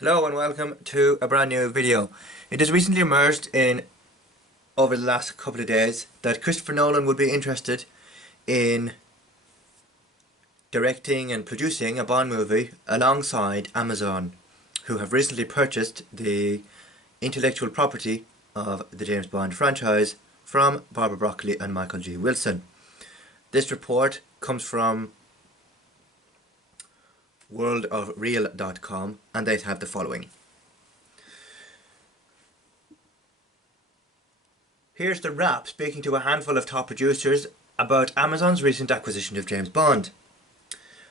Hello and welcome to a brand new video. It has recently emerged over the last couple of days that Christopher Nolan would be interested in directing and producing a Bond movie alongside Amazon, who have recently purchased the intellectual property of the James Bond franchise from Barbara Broccoli and Michael G. Wilson. This report comes from worldofreal.com and they have the following. Here's The Wrap speaking to a handful of top producers about Amazon's recent acquisition of James Bond.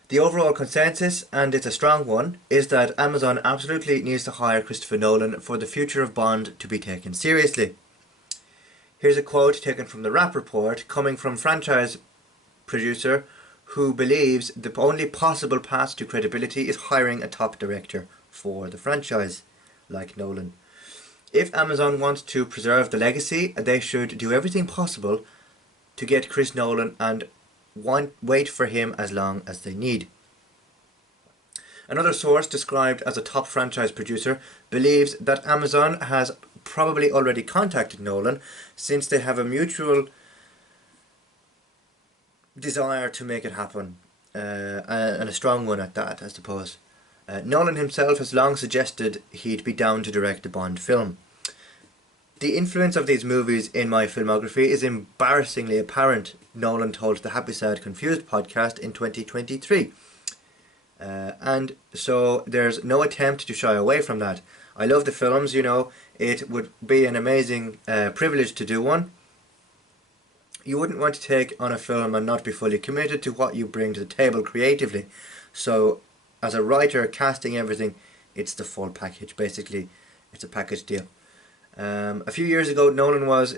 The overall consensus, and it's a strong one, is that Amazon absolutely needs to hire Christopher Nolan for the future of Bond to be taken seriously. Here's a quote taken from the Wrap report coming from franchise producer who believes the only possible path to credibility is hiring a top director for the franchise, like Nolan. If Amazon wants to preserve the legacy, they should do everything possible to get Chris Nolan and wait for him as long as they need. Another source, described as a top franchise producer, believes that Amazon has probably already contacted Nolan since they have a mutual desire to make it happen, and a strong one at that, I suppose. Nolan himself has long suggested he'd be down to direct a Bond film. The influence of these movies in my filmography is embarrassingly apparent, Nolan told the Happy Sad Confused podcast in 2023. And so there's no attempt to shy away from that. I love the films, it would be an amazing privilege to do one. You wouldn't want to take on a film and not be fully committed to what you bring to the table creatively. So, as a writer, casting, everything, it's the full package. Basically, it's a package deal. A few years ago, Nolan was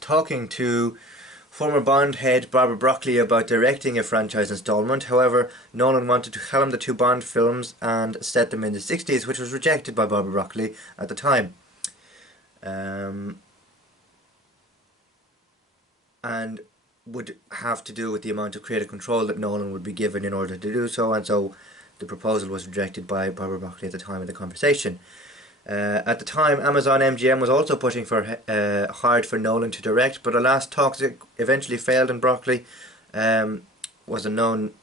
talking to former Bond head Barbara Broccoli about directing a franchise installment. However, Nolan wanted to helm the two Bond films and set them in the 60s, which was rejected by Barbara Broccoli at the time. And would have to do with the amount of creative control that Nolan would be given in order to do so, and so the proposal was rejected by Barbara Broccoli at the time of the conversation. At the time, Amazon MGM was also pushing for hard for Nolan to direct, but alas, talks eventually failed, and Broccoli was a known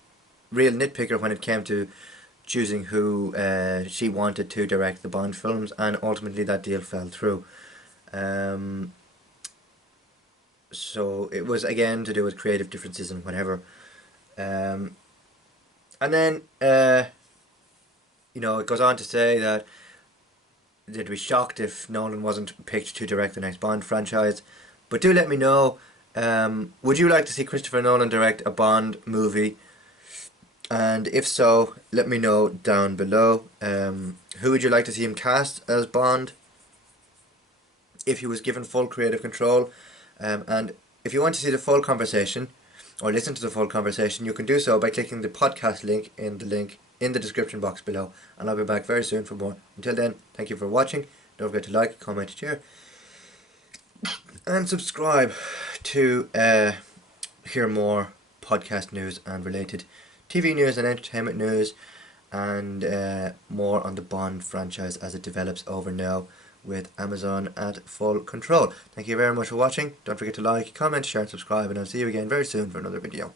real nitpicker when it came to choosing who she wanted to direct the Bond films, and ultimately that deal fell through. So it was again to do with creative differences and whatever. And then, it goes on to say that they'd be shocked if Nolan wasn't picked to direct the next Bond franchise. But do let me know, would you like to see Christopher Nolan direct a Bond movie? And if so, let me know down below. Who would you like to see him cast as Bond if he was given full creative control? And if you want to see the full conversation or listen to the full conversation, you can do so by clicking the podcast link in the description box below, and I'll be back very soon for more. Until then, thank you for watching. Don't forget to like, comment, share and subscribe to hear more podcast news and related TV news and entertainment news, and more on the Bond franchise as it develops over now with Amazon at full control. Thank you very much for watching. Don't forget to like, comment, share and subscribe, and I'll see you again very soon for another video.